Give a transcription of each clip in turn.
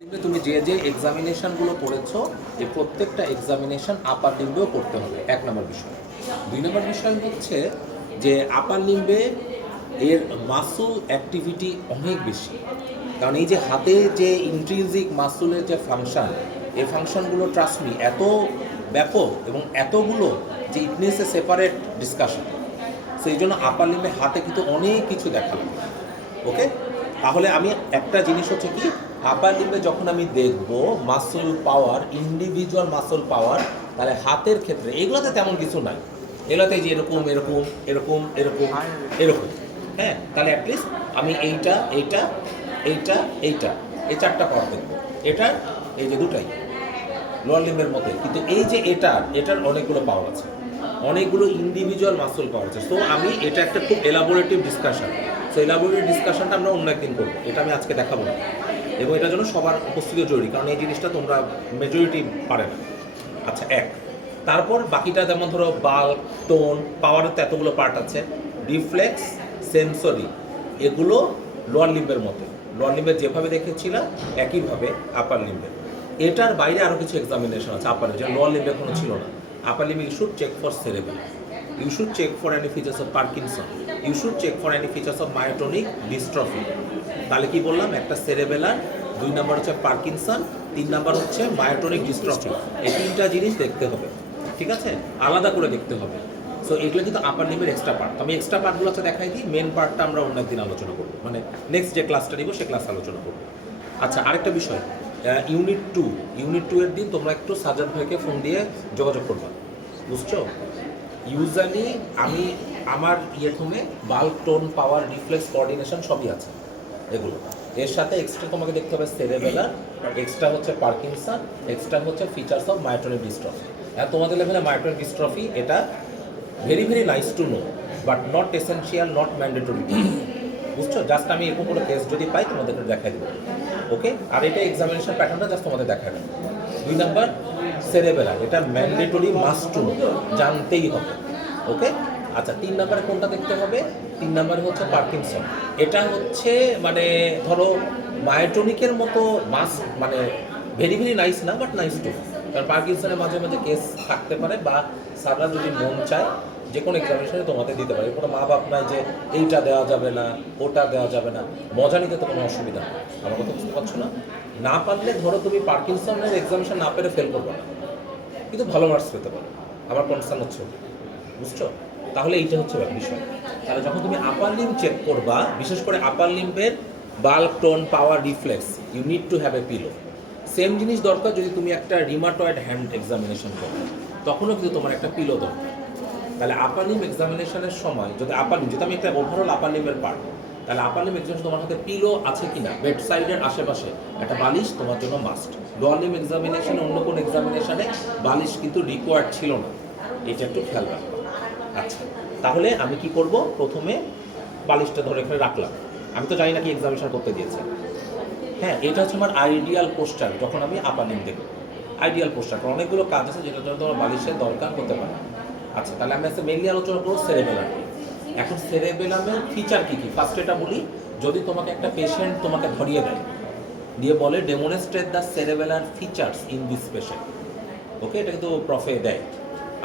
কিন্তু তুমি যে যে এক্সামিনেশনগুলো করেছো এই প্রত্যেকটা এক্সামিনেশন আপার লিম্বেও করতে হবে, 1 নম্বর বিষয়। 2 নম্বর বিষয় হচ্ছে যে আপার লিম্বে এর মাসুল অ্যাক্টিভিটি অনেক বেশি, কারণ এই যে হাতে যে ইন্ট্রিনজিক মাসুলের যে ফাংশন, এই ফাংশনগুলো ট্রাস্টমি এত ব্যাপক এবং এতগুলো যে it needs a separate discussion. সেই জন্য আপার লিম্বে হাতে কিন্তু অনেক কিছু দেখালাম। ওকে, তাহলে আমি একটা জিনিস হচ্ছে কি, আপার লিম্বে যখন আমি দেখব মাসল পাওয়ার, ইন্ডিভিজুয়াল মাসল পাওয়ার, তাহলে হাতের ক্ষেত্রে এগুলোতে তেমন কিছু নাই। এগুলোতে যে এরকম এরকম এরকম এরকম এরকম, হ্যাঁ, তাহলে অ্যাটলিস্ট আমি এইটা এইটা এইটা এইটা এই 4টা পাওয়ার দেখবো। এটা এই যে দুটাই লোয়ার লিম্বের মধ্যে, কিন্তু এই যে এটার অনেকগুলো পাওয়ার আছে, অনেকগুলো ইন্ডিভিজুয়াল মাসল পাওয়ার আছে। সো আমি এটা একটা খুব এলাবোরেটিভ ডিসকাশন। সো এলাবোরেটিভ ডিসকাশনটা আমরা অন্য একদিন করবো, এটা আমি আজকে দেখাবো না। এবং এটার জন্য সবার উপস্থিতিও জরুরি, কারণ এই জিনিসটা তোমরা মেজরিটি পারে না। আচ্ছা, তারপর বাকিটা যেমন ধরো বাল্ক, টোন, পাওয়ারের তো এতগুলো পার্ট আছে, রিফ্লেক্স, সেন্সরি, এগুলো লোয়ার লিম্বের মতো। লোয়ার লিম্বের যেভাবে দেখেছিলাম একইভাবে আপার লিম্বের। এটার বাইরে আরও কিছু এক্সামিনেশন আছে আপার, যে লোয়ার লিম্বে কোনো ছিল না। আপার লিম্বে you should check for cerebellum, you should check for any features of Parkinson, you should check for any features of myotonic dystrophy। তাহলে কি বললাম, একটা সেরেবেলার, 2 নম্বর হচ্ছে পার্কিনসন, 3 নম্বর হচ্ছে মায়োটনিক ডিস্ট্রফি। এই 3টা জিনিস দেখতে হবে, ঠিক আছে, আলাদা করে দেখতে হবে। সো এগুলো কিন্তু আপার লিম্বের এক্সট্রা পার্ট। আমি এক্সট্রা পার্টগুলো হচ্ছে দেখাই দিই, মেন পার্টটা আমরা অন্য একদিন আলোচনা করবো, মানে নেক্সট যে ক্লাসটা নিব সে ক্লাস আলোচনা করবো। আচ্ছা, আরেকটা বিষয়, ইউনিট 2 এর দিন তোমরা একটু সাজ্জাদ ভাইকে ফোন দিয়ে যোগাযোগ করবা, বুঝছো? ইউজুয়ালি আমি আমার ইয়েথমে bulk, tone, power, reflex, coordination সবই আছে এগুলো। এর সাথে এক্সট্রা তোমাকে দেখতে হবে সেরেবেলার, এক্সট্রা হচ্ছে পার্কিনসন, এক্সট্রা হচ্ছে ফিচার্স অফ মায়োটনিক ডিস্ট্রফি। আর তোমাদের লেভেলে মায়োটনিক ডিস্ট্রফি এটা very very nice to know, but not essential, not mandatory, বুঝছো? জাস্ট আমি এরকম কোনো কেস যদি পাই তোমাদেরকে দেখাই দেবো। ওকে, আর এটা এক্সামিনেশন প্যাটার্নটা জাস্ট তোমাদের দেখাই দেবো। 2 নম্বর সেরেবেলার, এটা ম্যান্ডেটরি, মাস্ট টু নো, জানতেই হবে। ওকে, আচ্ছা, 3 নম্বরে কোনটা দেখতে হবে? 3 নম্বরে হচ্ছে পার্কিনসন। এটা হচ্ছে মানে ধরো মায়োটনিকের মতো মানে ভেরি ভেরি নাইস না, বাট নাইস টু। কারণ পার্কিনসনের মাঝে মাঝে কেস থাকতে পারে, বা স্যাররা যদি মন চায় যে কোনো এক্সামিনেশনে তোমাদের দিতে পারে। কোনো মা বাপ নাই যে এইটা দেওয়া যাবে না, ওটা দেওয়া যাবে না, মজা নিতে তো কোনো অসুবিধা নেই। আমার কথা বুঝতে পারছো না? না পারলে ধরো তুমি পার্কিনসনের এক্সামিনেশন না পেরে ফেল করবে না, কিন্তু ভালো মার্কস পেতে পারো। আমার কনসার্ন হচ্ছে, বুঝছো? তাহলে এইটা হচ্ছে বিষয়। তাহলে যখন তুমি আপার লিম্ব চেক করবা, বিশেষ করে আপার লিম্বের bulk, tone, power, reflex, you need to have a pillow. Same জিনিস দরকার যদি তুমি একটা রিমাটয়েড হ্যান্ড এক্সামিনেশন করো, তখনও কিন্তু তোমার একটা পিলো দরকার। তাহলে আপার লিম্ব এক্সামিনেশনের সময় যদি আপার লিম্ব, যেটা আমি একটা ওভারঅল আপার লিম্বের পার্ট, তাহলে আপার লিম্ব এক্সামিনেশন তোমার হাতে পিলো আছে কিনা, বেড সাইডের আশেপাশে একটা বালিশ তোমার জন্য মাস্ট। লোয়ার লিম্ব এক্সামিনেশনে, অন্য কোনো এক্সামিনেশনে বালিশ কিন্তু রিকোয়ার্ড ছিল না, এটা একটু খেয়াল রাখবো। আচ্ছা, তাহলে আমি কি করব, প্রথমে বালিশটা ধরে এখানে রাখলাম। আমি তো জানি না কি এক্সামিনেশন করতে দিয়েছে। হ্যাঁ, এটা হচ্ছে আমার আইডিয়াল পোস্টার যখন আমি আপার লিম্ব দেখব। আইডিয়াল পোস্টার, অনেকগুলো কাজ আছে যেটার জন্য তোমার বালিশের দরকার হতে পারে। আচ্ছা, তাহলে আমি আজকে মেইনলি আলোচনা করবো সেরেবেলাম। এখন সেরেবেলামের ফিচার কী কী, ফার্স্ট এটা বলি। যদি তোমাকে একটা পেশেন্ট তোমাকে ধরিয়ে দেয়, দিয়ে বলে demonstrate the cerebellar features in this patient, okay, এটা কিন্তু প্রফে দেয়।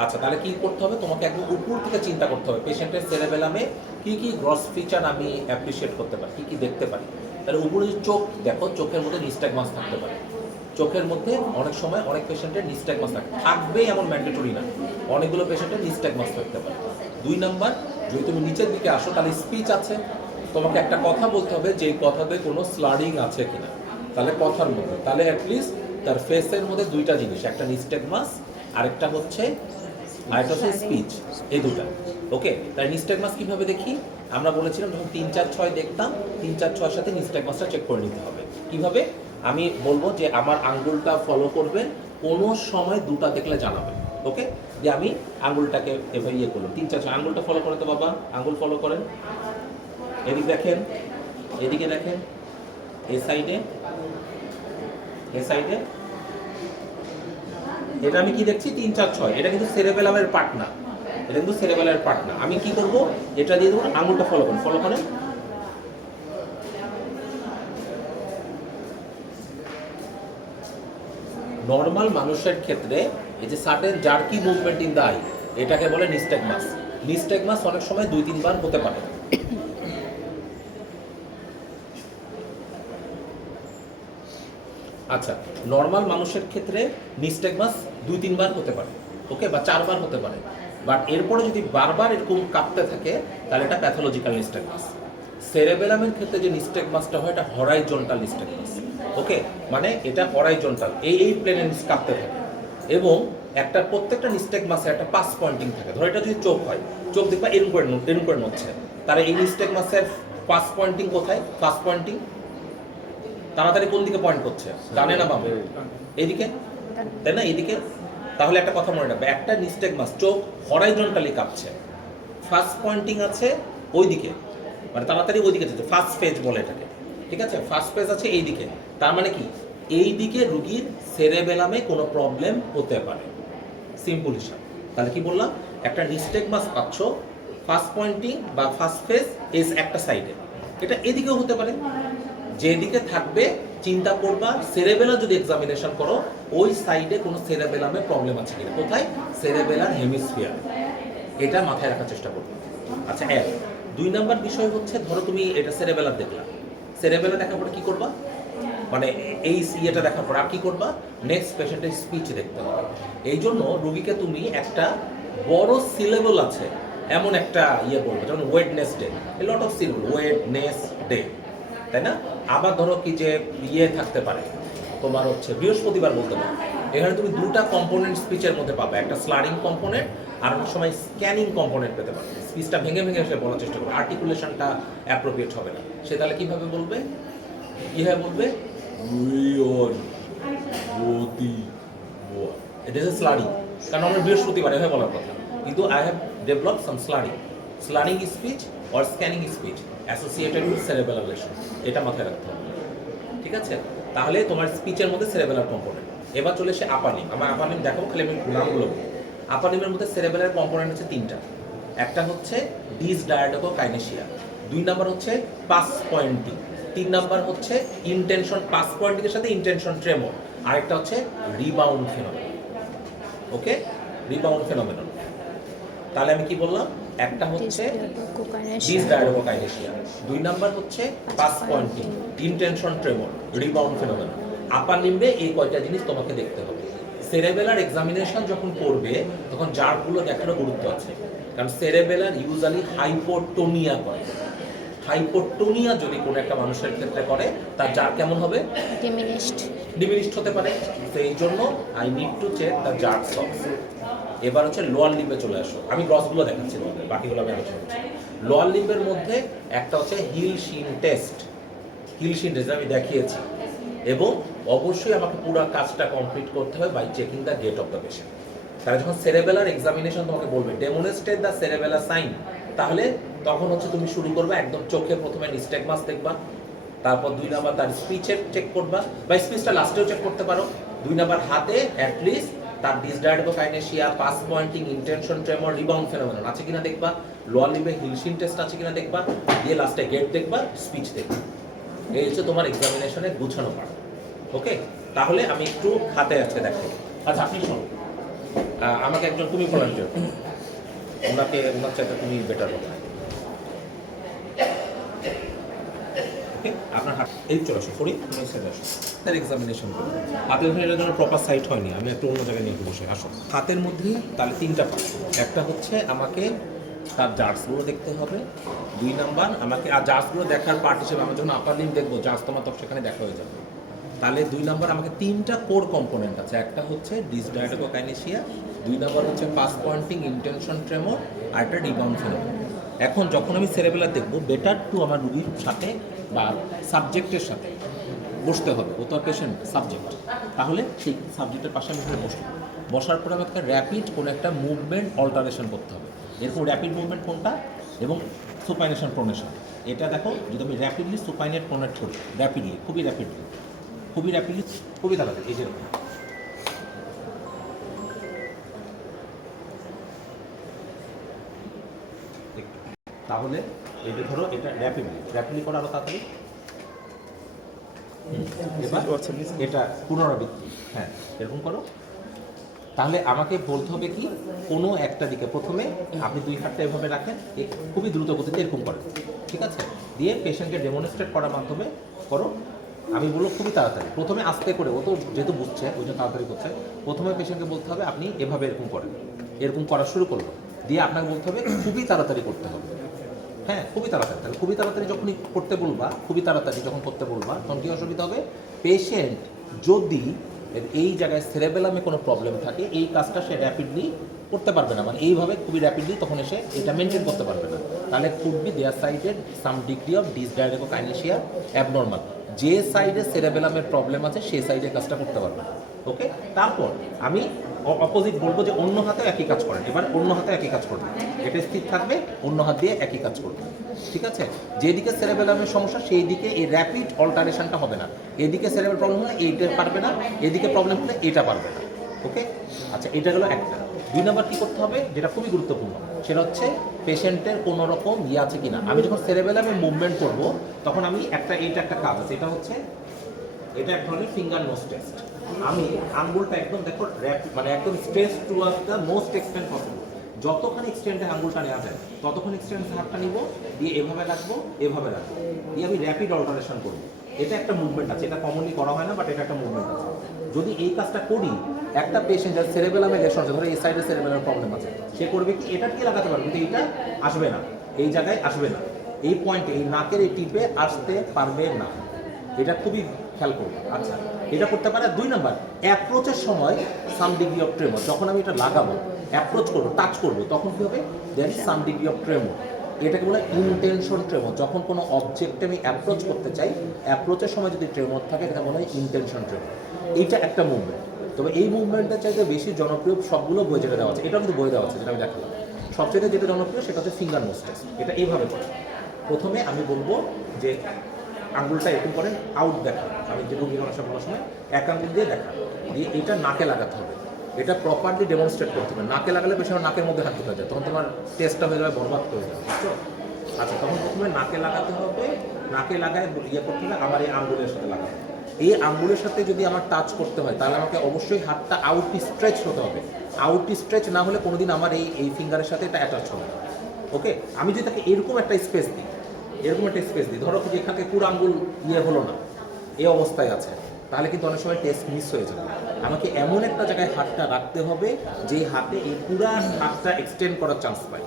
আচ্ছা, তাহলে কি করতে হবে, তোমাকে একদম উপর থেকে চিন্তা করতে হবে পেশেন্টের সেরেবেলামে কী কী গ্রস ফিচার আমি অ্যাপ্রিসিয়েট করতে পারি, কী কী দেখতে পারি। তাহলে উপরে যে চোখ দেখো, চোখের মধ্যে নিস্ট্যাগমাস থাকতে পারে। চোখের মধ্যে অনেক সময় অনেক পেশেন্টের নিস্ট্যাগমাস থাকবে, এমন ম্যান্ডেটরি না, অনেকগুলো পেশেন্টের নিস্ট্যাগমাস থাকতে পারে। 2 নম্বর, যদি তুমি নিচের দিকে আসো তাহলে স্পিচ আছে। তোমাকে একটা কথা বলতে হবে যে কথাতে কোনো স্লারিং আছে কিনা, তাহলে কথার মধ্যে, তাহলে অ্যাটলিস্ট তার ফেসের মধ্যে 2টা জিনিস, একটা নিস্ট্যাগমাস, আরেকটা হচ্ছে স্পিচ, এই 2টা। ওকে, তাই নিস্ট্যাগমাস কীভাবে দেখি, আমরা বলেছিলাম যখন 3, 4, 6 দেখতাম, 3, 4, 6 সাথে নিস্ট্যাগমাসটা চেক করে নিতে হবে। কিভাবে, আমি বলবো যে আমার আঙ্গুলটা ফলো করবেন, কোনো সময় 2টা দেখলে জানাবেন। ওকে, যে আমি আঙ্গুলটাকে এভাবে ইয়ে করলাম, 3, 4, 6 আঙ্গুলটা ফলো করে তো বাবা, আঙ্গুল ফলো করেন, এদিকে দেখেন, এদিকে দেখেন, এই সাইডে, এই সাইডে। এটা আমি কি দেখছি, 3, 4, 6, এটা কিন্তু সেরেবেলামের পার্ট না, এটা কিন্তু সেরেবেলামের পার্ট না। আমি কি করব, এটা দিয়ে দেবো, আঙুলটা ফলো করেন, ফলো করেন, নর্মাল মানুষের ক্ষেত্রে এই যে certain jerky movement in the I, এটাকে বলে নিস্টেগমাস। নিস্টেগমাস অনেক সময় 2-3 বার হতে পারে। আচ্ছা, নর্মাল মানুষের ক্ষেত্রে নিস্টেগমাস 2-3 বার হতে পারে, ওকে, বা 4 বার হতে পারে। বাট এরপরে যদি বারবার এরকম কাঁপতে থাকে তাহলে এটা প্যাথোলজিক্যাল নিস্টেগমাস। সেরেবেলামের ক্ষেত্রে যে নিস্টেগমাসটা হয় এটা হরাইজন্টাল নিস্টেগমাস, ওকে, মানে এটা হরাইজন্টাল, এই প্লেনে কাঁপতে থাকে। এবং একটা প্রত্যেকটা নিস্টেগমাসে একটা পাস পয়েন্টিং থাকে। ধরো এটা যদি চোখ হয়, চোখ দেখবা এরকম করে নড়ছে, তাহলে এই নিস্টেগমাসের পাস পয়েন্টিং কোথায়? পাস পয়েন্টিং তাড়াতাড়ি কোন দিকে পয়েন্ট করছে, ডানে না বামে? এইদিকে, তাই না? এইদিকে। তাহলে একটা কথা মনে রাখবে, একটা নিস্টেগমাস চোখ হরাইজন্টালি কাঁপছে, ফার্স্ট পয়েন্টিং আছে ওইদিকে, মানে তাড়াতাড়ি ওইদিকে যাচ্ছে, ফার্স্ট ফেজ বলে এটাকে, ঠিক আছে? ফার্স্ট ফেজ আছে এইদিকে, তার মানে কি এই দিকে রুগীর সেরেবেলামে কোনো প্রবলেম হতে পারে, সিম্পল হিসাব। তাহলে কি বললাম, একটা নিস্টেগমাস পাচ্ছ, ফার্স্ট পয়েন্টিং বা ফার্স্ট ফেজ এস একটা সাইডে, এটা এদিকেও হতে পারে। যেদিকে থাকবে চিন্তা করবা, সেরেবেলা যদি এক্সামিনেশন করো ওই সাইডে কোনো সেরেবেলামে প্রবলেম আছে কিনা, কোথায়? সেরেবেলার হেমিস্ফিয়ার, এটা মাথায় রাখার চেষ্টা করবে। আচ্ছা, 1 2 নাম্বার বিষয় হচ্ছে, ধরো তুমি এটা সেরেবেলার দেখলা, সেরেবেলা দেখার পরে কি করবা, মানে এই ইয়েটা দেখার পর আর কি করবা? নেক্সট পেশেন্টের স্পিচ দেখতে হবে। এই জন্য রুগীকে তুমি একটা বড় সিলেবল আছে এমন একটা ইয়ে বলবে, যেমন Wednesday, A lot of syllable, Wednesday, তাই না? আবার ধরো কি যে ইয়ে থাকতে পারে তোমার হচ্ছে বৃহস্পতিবার বলতে পারো, এখানে তুমি দুটা কম্পোনেন্ট স্পিচের মধ্যে পাবে, একটা স্লারিং কম্পোনেন্ট আর অনেক সময় স্ক্যানিং কম্পোনেন্ট পেতে পারে। স্পিচটা ভেঙে ভেঙে সে বলার চেষ্টা করবে, আর্টিকুলেশনটা অ্যাপ্রোপ্রিয়েট হবে না। সে তাহলে কীভাবে বলবে? কীভাবে বলবে? এটা হচ্ছে স্লারিং, কারণ আমরা বৃহস্পতিবার এভাবে বলার কথা, কিন্তু I have develop some slurring speech or scanning speech associated with cerebellar lesion, এটা মাথায় রাখতে হবে, ঠিক আছে? তাহলে তোমার স্পিচের মধ্যে সেরেবেলার কম্পোনেন্ট। এবার চলে এসে আপার লিম্ব। আমার আপার লিম্ব দেখাবো, খালি আমি নামগুলো বলি। আপার লিম্বের মধ্যে সেরেবেলার কম্পোনেন্ট হচ্ছে 3টা। একটা হচ্ছে ডিসডায়াডোকাইনেসিয়া, 2 নাম্বার হচ্ছে পাস পয়েন্টিং, 3 নাম্বার হচ্ছে ইনটেনশন, পাস পয়েন্টিংয়ের সাথে ইনটেনশন ট্রেমর, আরেকটা হচ্ছে rebound phenomenon, okay, rebound phenomenon. তাহলে আমি কি বললাম? একটা হচ্ছে ডিসডায়াডোকাইনেসিয়া, 2 নাম্বার হচ্ছে past pointing, intention tremor, rebound phenomenon. Upper লিম্বে এই কয়টা জিনিস তোমাকে দেখতে হবে। সেরেবেলার এক্সামিনেশন যখন করবে তখন জার্কগুলো দেখারও গুরুত্ব আছে, কারণ সেরেবেলার ইউজুয়ালি হাইপোটোনিয়া করে। হাইপোটোনিয়া যদি কোনো একটা মানুষের ক্ষেত্রে করে তার জার কেমন হবে? ডিমিনিশড হতে পারে। তো এই জন্য I need to check the jar socks. এবার হচ্ছে লোয়ার লিম্বে চলে আসো, আমি গ্রসগুলো দেখাচ্ছি তোমাদের, বাকিগুলো আমি আলোচনা করছি। লোয়ার লিম্বের মধ্যে একটা হচ্ছে হিল শিন টেস্ট, আমি দেখিয়েছি, এবং অবশ্যই আমাকে পুরো কাজটা কমপ্লিট করতে হবে by checking the gait of the patient. তাহলে যখন সেরেবেলার এক্সামিনেশন তোমাকে বলবে ডেমনস্ট্রেট দ্য সেরেবেলার সাইন, তাহলে তখন হচ্ছে তুমি শুরু করবে একদম চোখে প্রথমে নিস্টেগমাস দেখবা, তারপর 2 নাম্বার তার স্পিচের চেক করবা, বা স্পিচটা লাস্টেও চেক করতে পারো। 2 নাম্বার হাতে অ্যাটলিস্ট তার dysdiadochokinesia, past pointing, intention tremor, rebound phenomenon আছে কিনা দেখবা, লোয়ার লিম্বে হিলশিন টেস্ট আছে কিনা দেখবা, দিয়ে লাস্টে গেট দেখবা, স্পিচ দেখবা। এই হচ্ছে তোমার এক্সামিনেশনের গুছানো পার্ট, ওকে? তাহলে আমি একটু হাতে আছে দেখো। আচ্ছা, আপনি শোনো, আমাকে একজন তুমি ভলান্টিয়ার, ওনার চাইতে তুমি বেটার হবে, ওকে? আপনার হাত এই চলে আসো, সরি তুমি সেটা আসো, তার এক্সামিনেশন করো। হাতের এটার জন্য প্রপার সাইট হয়নি, আমি একটু অন্য জায়গায় নিয়ে বসে আসো। হাতের মধ্যে তাহলে 3টা পার্ট, একটা হচ্ছে আমাকে তার জার্সগুলো দেখতে হবে, 2 নাম্বার আমাকে, আর জার্সগুলো দেখার পার্ট হিসেবে আমি যখন আপার লিম্ব দেখবো জার্স তোমার তখন সেখানে দেখা হয়ে যাবে। তাহলে 2 নাম্বার আমাকে 3টা কোর কম্পোনেন্ট আছে, একটা হচ্ছে ডিসডায়াডোকাইনেসিয়া, 2 নাম্বার হচ্ছে পাস পয়েন্টিং, ইনটেনশন ট্রেমর, আর একটা রিবাউন্ড ফেনোমেনন। এখন যখন আমি সেরেবেলার দেখবো, বেটার টু আমার রুগীর সাথে বা সাবজেক্টের সাথে বসতে হবে, ও তো পেশেন্ট সাবজেক্ট, তাহলে সেই সাবজেক্টের পাশে আমি বসার পরে আমাকে র্যাপিড কোনো একটা মুভমেন্ট অল্টারেশন করতে হবে। এরকম র্যাপিড মুভমেন্ট কোনটা, এবং সুপাইনেশন প্রোনেশন। এটা দেখো, যদি আমি র্যাপিডলি সুপাইনেট প্রোনেট করি, র্যাপিডলি, খুবই র্যাপিডলি, খুবই তাড়াতাড়ি, এই যে তাহলে এটা ধরো, এটা র্যাপিডলি করা আরো তাড়াতাড়ি, এবার এটা পুনরাবৃত্তি, হ্যাঁ এরকম করো। তাহলে আমাকে বলতে হবে কি, কোনো একটা দিকে প্রথমে আপনি দুই হাতটা এভাবে রাখেন, খুবই দ্রুত গতিতে এরকম করেন, ঠিক আছে? দিয়ে পেশেন্টকে ডেমনস্ট্রেট করার মাধ্যমে করো। আমি বলবো খুবই তাড়াতাড়ি, প্রথমে আস্তে করে, ও তো যেহেতু বুঝছে ওই জন্য তাড়াতাড়ি করছে। প্রথমে পেশেন্টকে বলতে হবে আপনি এভাবে এরকম করেন, এরকম করা শুরু করলো, দিয়ে আপনাকে বলতে হবে খুবই তাড়াতাড়ি করতে হবে, হ্যাঁ খুবই তাড়াতাড়ি। তাহলে খুবই তাড়াতাড়ি যখনই করতে বলবা, খুবই তাড়াতাড়ি যখন করতে বলবা, তখন কী অসুবিধা হবে? পেশেন্ট যদি এই জায়গায় সেরেবেলামে কোনো প্রবলেম থাকে, এই কাজটা সে র্যাপিডলি করতে পারবে না, মানে এইভাবে খুবই র্যাপিডলি তখন এসে এটা মেনটেন করতে পারবে না। তাহলে could be there sided some degree of dysdiadochokinesia abnormal, যে সাইডে সেরেবেলামের প্রবলেম আছে সেই সাইডে কাজটা করতে পারবে না। ওকে, তারপর আমি অপোজিট বলবো যে অন্য হাতে একই কাজ করেন। এবার অন্য হাতে একই কাজ করবে, এটা স্থির থাকবে, অন্য হাত দিয়ে একই কাজ করবে, ঠিক আছে? যেদিকে সেরেবেলামের সমস্যা সেই দিকে এই র্যাপিড অল্টারেশনটা হবে না। এদিকে সেরেবেল প্রবলেম হলে এইটা পারবে না, এদিকে প্রবলেম হলে এটা পারবে না। ওকে, আচ্ছা এটা হলো একটা। দুই নম্বর কী করতে হবে, যেটা খুবই গুরুত্বপূর্ণ, সেটা হচ্ছে পেশেন্টের কোনো রকম ইয়ে আছে কিনা। আমি যখন সেরেবেলামে মুভমেন্ট করব তখন আমি এইটা একটা কাজ আছে, এটা হচ্ছে এটা এক ধরনের ফিঙ্গার নোজ টেস্ট। আমি আঙ্গুলটা একদম দেখো মানে একদম stress towards the most extent possible, যতখানি এক্সটেন্টে আঙ্গুলটা নেওয়া যায় ততক্ষণ এক্সটেন্টে হাতটা নিব, দিয়ে এভাবে রাখবো, এভাবে রাখবো, দিয়ে আমি র্যাপিড অল্টারেশন করবো। এটা একটা মুভমেন্ট আছে, এটা কমনলি করা হয় না, বাট এটা একটা মুভমেন্ট আছে। যদি এই কাজটা করি, একটা পেশেন্ট যার সেরেবেলামে লেশন আছে, ধরো এই সাইডে সেরেবেলামের প্রবলেম আছে, সে করবে কি, এটা কি লাগাতে পারবে, কিন্তু এইটা আসবে না, এই জায়গায় আসবে না, এই পয়েন্টে, এই নাকের এই টিপে আসতে পারবে না। এটা খুবই খেয়াল করবো। আচ্ছা, এটা করতে পারে। দুই নাম্বার, অ্যাপ্রোচের সময় সাম ডিগ্রি অফ ট্রেমর, যখন আমি এটা লাগাবো, অ্যাপ্রোচ করবো, টাচ করবো, তখন কী হবে, there is some degree of tremor. এটাকে বলে ইনটেনশন ট্রেমর। যখন কোনো অবজেক্টে আমি অ্যাপ্রোচ করতে চাই, অ্যাপ্রোচের সময় যদি ট্রেমর থাকে, এটা বলা হয় ইনটেনশন ট্রেমর। এইটা একটা মুভমেন্ট। তবে এই মুভমেন্টটা চাইতে বেশি জনপ্রিয় সবগুলো বই যেটা দেওয়া আছে, এটাও কিন্তু বই দেওয়া আছে, যেটা আমি দেখালাম। সবচেয়ে যেটা জনপ্রিয় সেটা হচ্ছে ফিঙ্গার নোজ টেস্ট। এটা এইভাবে করে, প্রথমে আমি বলবো যে আঙ্গুলটা এরকম করেন, আউট দেখা, আমি যে রোগী ভাষা বলার সময় এক আঙ্গুল দিয়ে দেখা, দিয়ে এটা নাকে লাগাতে হবে। এটা প্রপারলি ডেমনস্ট্রেট করতে হবে। নাকে লাগালে বেশি নাকের মধ্যে হাত ঢুকে যায়, তখন তোমার টেস্টটা হয়ে যাবে, বরবাদ হয়ে যাবে, বুঝছো? আচ্ছা, তখন প্রথমে নাকে লাগাতে হবে, নাকে লাগায় ইয়ে করতে হবে, আমার এই আঙ্গুলের সাথে লাগাতে হবে। এই আঙ্গুলের সাথে যদি আমার টাচ করতে হয়, তাহলে আমাকে অবশ্যই হাতটা আউট স্ট্রেচ হতে হবে। আউট স্ট্রেচ না হলে কোনোদিন আমার এই ফিঙ্গারের সাথে এটা অ্যাটাচ হবে না। ওকে, আমি যদি তাকে এরকম একটা স্পেস দিই, এরকম একটা স্পেস দিই, ধরো যেখান থেকে পুরো আঙ্গুল ইয়ে হলো না, এই অবস্থায় আছে, তাহলে কিন্তু অনেক সময় টেস্ট মিস হয়ে যাবে। আমাকে এমন একটা জায়গায় হাতটা রাখতে হবে যে হাতে এই পুরা হাতটা এক্সটেন্ড করার চান্স পায়,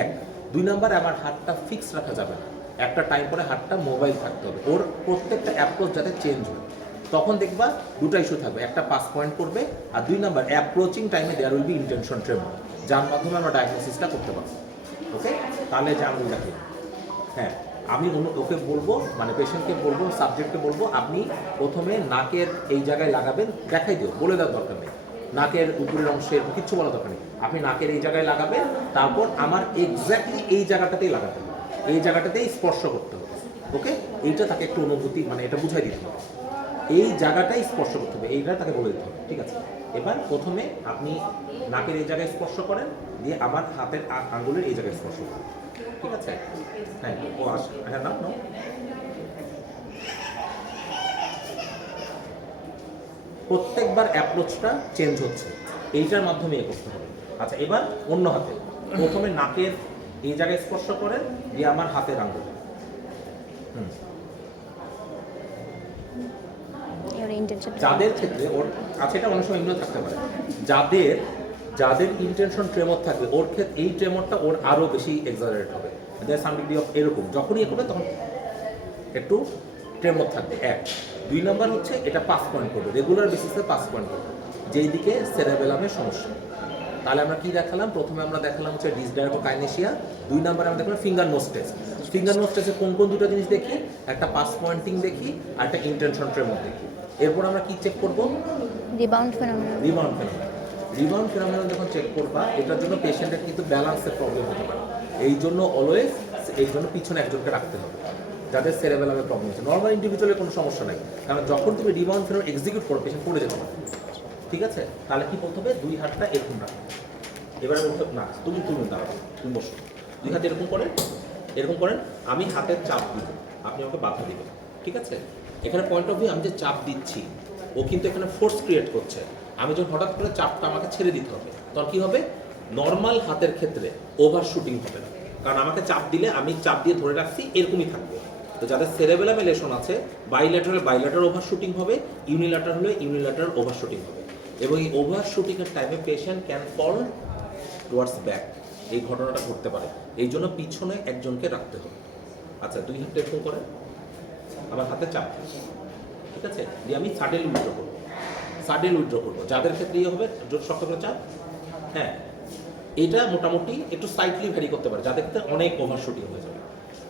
এক। দুই নাম্বার, আমার হাতটা ফিক্স রাখা যাবে না, একটা টাইম পরে হাতটা মোবাইল থাকতে হবে, ওর প্রত্যেকটা অ্যাপ্রোচ যাতে চেঞ্জ হয়। তখন দেখবা দুটো ইস্যু থাকবে, একটা পাস পয়েন্ট করবে, আর দুই নাম্বার অ্যাপ্রোচিং টাইমে there will be intention tremor, যার মাধ্যমে আমরা ডায়াগনোসিসটা করতে পারবো। ওকে, তাহলে যে আঙুল রাখি, হ্যাঁ আমি ওকে বলবো, মানে পেশেন্টকে বলবো, সাবজেক্টকে বলবো, আপনি প্রথমে নাকের এই জায়গায় লাগাবেন, দেখাই দিও, বলে দেওয়ার দরকার নেই, নাকের উপরের অংশের কিচ্ছু বলা দরকার নেই, আপনি নাকের এই জায়গায় লাগাবেন, তারপর আমার এক্স্যাক্টলি এই জায়গাটাতেই লাগাতে হবে, এই জায়গাটাতেই স্পর্শ করতে হবে। ওকে, এইটা তাকে একটু অনুভূতি, মানে এটা বুঝাই দিতে হবে, এই জায়গাটাই স্পর্শ করতে হবে, এইটা তাকে বলে দিতে হবে, ঠিক আছে? এবার প্রথমে আপনি নাকের এই জায়গায় স্পর্শ করেন, দিয়ে আমার হাতের আঙ্গুলের এই জায়গায় স্পর্শ করেন, ঠিক আছে? হ্যাঁ, ও আসে, হ্যাঁ না, প্রত্যেকবার অ্যাপ্রোচটা চেঞ্জ হচ্ছে, এইটার মাধ্যমে এ করতে হবে। আচ্ছা, এবার অন্য হাতে প্রথমে নাকের এই জায়গায় স্পর্শ করেন, দিয়ে আমার হাতের আঙ্গুল, যাদের ক্ষেত্রে ওর আছে, এটা অনেক সময় এমনিও থাকতে পারে, যাদের ইন্টেনশন ট্রেমর থাকবে, ওর ক্ষেত্রে এই ট্রেমরটা ওর আরও বেশি এক্সাজারেট হবে, সাম ডিগ্রি অফ এরকম, যখনই এ করবে তখন একটু ট্রেমর থাকবে, এক। দুই নম্বর হচ্ছে এটা পাস পয়েন্ট করবে, রেগুলার বেসিসে পাস পয়েন্ট করবে, যেই দিকে সেরেবেলামের সমস্যা। তাহলে আমরা কি দেখালাম, প্রথমে আমরা দেখালাম হচ্ছে ডিসডায়ারেগোকাইনেসিয়া, দুই নম্বরে আমরা দেখলাম finger nose test. Finger nose টেস্টে কোন কোন দুটো জিনিস দেখি, একটা পাস পয়েন্টিং দেখি, আর একটা ইন্টেনশন ট্রেমর দেখি। এরপর আমরা কি চেক করবো, রিবাউন্ড ফেনোমেনন যখন চেক করবা, এটার জন্য পেশেন্টের কিন্তু ব্যালেন্সের প্রবলেম হতে পারে, এই জন্য অলওয়েজ এই জন্য পিছনে একজনকে রাখতে হবে যাদের সেরেবেলামের প্রবলেম আছে। নর্মাল ইন্ডিভিজুয়ালের কোনো সমস্যা নাই, কারণ যখন তুমি রিবাউন্ড ফেনোমেনন এক্সিকিউট করো, পেশেন্ট পড়ে যেতে পারে, ঠিক আছে? তাহলে কি করতে হবে, দুই হাতটা এরকম রাখো, এবারে বলতে না, তুমি দাঁড়াও, তুমি বসো, দুই হাত এরকম করেন, আমি হাতের চাপ দিব, আপনি আমাকে বাধা দিবেন, ঠিক আছে? এখানে পয়েন্ট অফ ভিউ আমি যে চাপ দিচ্ছি ও কিন্তু এখানে ফোর্স ক্রিয়েট করছে। আমি যখন হঠাৎ করে চাপটা আমাকে ছেড়ে দিতে হবে, তখন কী হবে? নর্মাল হাতের ক্ষেত্রে ওভার শুটিং হবে না, কারণ আমাকে চাপ দিলে আমি চাপ দিয়ে ধরে রাখছি এরকমই থাকবে। তো যাদের সেরেবেলামে লেশন আছে, বাইল্যাটারাল ওভার শুটিং হবে, ইউনিল্যাটারাল ওভার শুটিং হবে। এবং এই ওভার শুটিংয়ের টাইমে patient can fall towards back, এই ঘটনাটা ঘটতে পারে। এই জন্য পিছনে একজনকে রাখতে হবে। আচ্ছা, 2 হাত এরকম করে আমার হাতে চাপ, ঠিক আছে, দিয়ে আমি সাডেনলি উইথড্র করবো। যাদের ক্ষেত্রেই হবে জোর শক্ত করে চাপ, হ্যাঁ, এটা মোটামুটি একটু স্লাইটলি ভ্যারি করতে পারে। যাদের ক্ষেত্রে অনেক ওভার শুটিং হয়ে যাবে,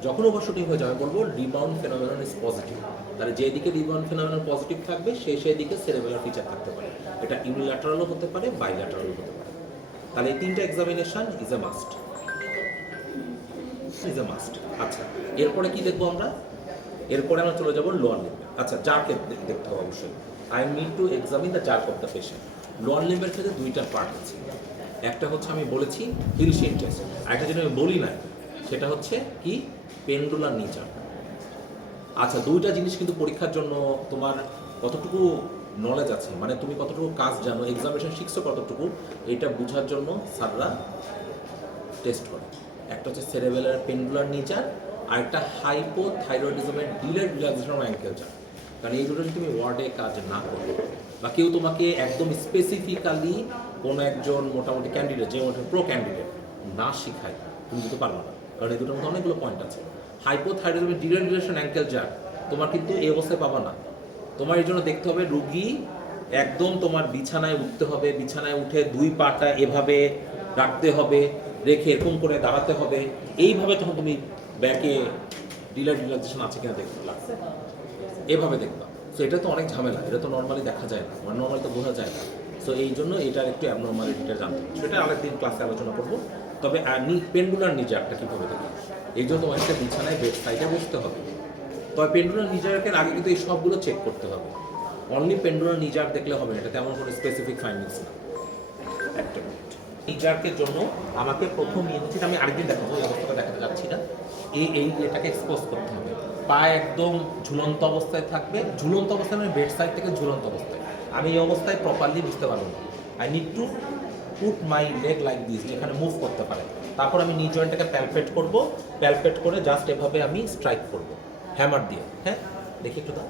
যখন ওভার শুটিং হয়ে যাবে বলবো রিবাউন্ড ফেনোমেনন ইজ পজিটিভ। তাহলে যেদিকে রিবাউন্ড ফেনোমেনন পজিটিভ থাকবে সেই দিকে সেরেবেলার ফিচার থাকতে পারে। এটা ইউনিল্যাটারালও হতে পারে, বাইল্যাটারালও হতে পারে। তাহলে এই 3টা এক্সামিনেশন ইজ এ মাস্ট। আচ্ছা, এরপরে কি দেখবো আমরা? এরপরে আমরা চলে যাবো লোয়ার লিম্বে। আচ্ছা, জার্কে দেখতে হবে অবশ্যই। I need to examine the jerk of the patient. Lower লিম্বের ক্ষেত্রে 2টা পার্ট আছে। একটা হচ্ছে আমি বলেছি হিলশিন টেস্ট, আর একটা যেটা আমি বলি না সেটা হচ্ছে কি পেন্ডুলার নি জার্ক। আচ্ছা, 2টা জিনিস কিন্তু পরীক্ষার জন্য তোমার কতটুকু নলেজ আছে, মানে তুমি কতটুকু কাজ জানো, এক্সামিনেশন শিখছো কতটুকু, এটা বোঝার জন্য স্যাররা টেস্ট করে। একটা হচ্ছে সেরেবেলার পেন্ডুলার নি জার্ক, আর একটা হাইপোথাইরয়েডিজমের ডিলেড রিল্যাক্সেশন অ্যাঙ্কেল জার্ক। কারণ এই দুটো যদি তুমি ওয়ার্ডে কাজ না করো, বা কেউ তোমাকে একদম স্পেসিফিক্যালি কোনো একজন মোটামুটি ক্যান্ডিডেট, যে প্রো ক্যান্ডিডেট না শিখায়, তুমি দিতে পারবে না। কারণ এই দুটোর মধ্যে অনেকগুলো পয়েন্ট আছে। হাইপোথাইরয়েডিজমের ডিলেড রিলেশন অ্যাঙ্কেল জার্ক তোমার কিন্তু এই অবস্থায় পাবা না। তোমার এই জন্য দেখতে হবে রুগী একদম তোমার বিছানায় উঠতে হবে, বিছানায় উঠে 2 পাটা এভাবে রাখতে হবে, রেখে এরকম করে দাঁড়াতে হবে, এইভাবে তখন তুমি ব্যাকে ডিলেড রিল্যাক্সেশন আছে কিনা দেখতে লাগছে, এভাবে দেখবা। সো এটা তো অনেক ঝামেলা, এটা তো নর্মালি দেখা যায় না, মানে নর্মালি তো বোঝা যায় না। সো এই জন্য এটার একটু অ্যাবনর্মালিটিটা জানতে হবে, সেটা আরেকদিন ক্লাসে আলোচনা করবো। তবে পেন্ডুলার নি জার্কটা কীভাবে দেখবে, এই জন্য তোমাকে বিছানায় বেড সাইডে বসতে হবে। তবে পেন্ডুলার নি জার্কের আগে কিন্তু এই সবগুলো চেক করতে হবে। অনলি পেন্ডুলার নি জার্ক দেখলে হবে না, এটা তেমন কোনো স্পেসিফিক ফাইন্ডিংস না। একটা মিনিট, নি জার্কের জন্য আমাকে প্রথম ইউনিট আমি আরেকদিন দেখাবো, এই অবস্থাটা দেখাতে যাচ্ছি না। এই এটাকে এক্সপোজ করতে হবে, পা একদম ঝুলন্ত অবস্থায় থাকবে। ঝুলন্ত অবস্থায় মানে বেড সাইড থেকে ঝুলন্ত অবস্থায়, আমি এই অবস্থায় প্রপারলি বুঝতে পারবো না। I need to put my leg like this, যেখানে মুভ করতে পারে। তারপর আমি নি জয়েন্টটাকে প্যালপেট করব, প্যালপেট করে জাস্ট এভাবে আমি স্ট্রাইক করব হ্যামার দিয়ে। হ্যাঁ, দেখি একটু দাও।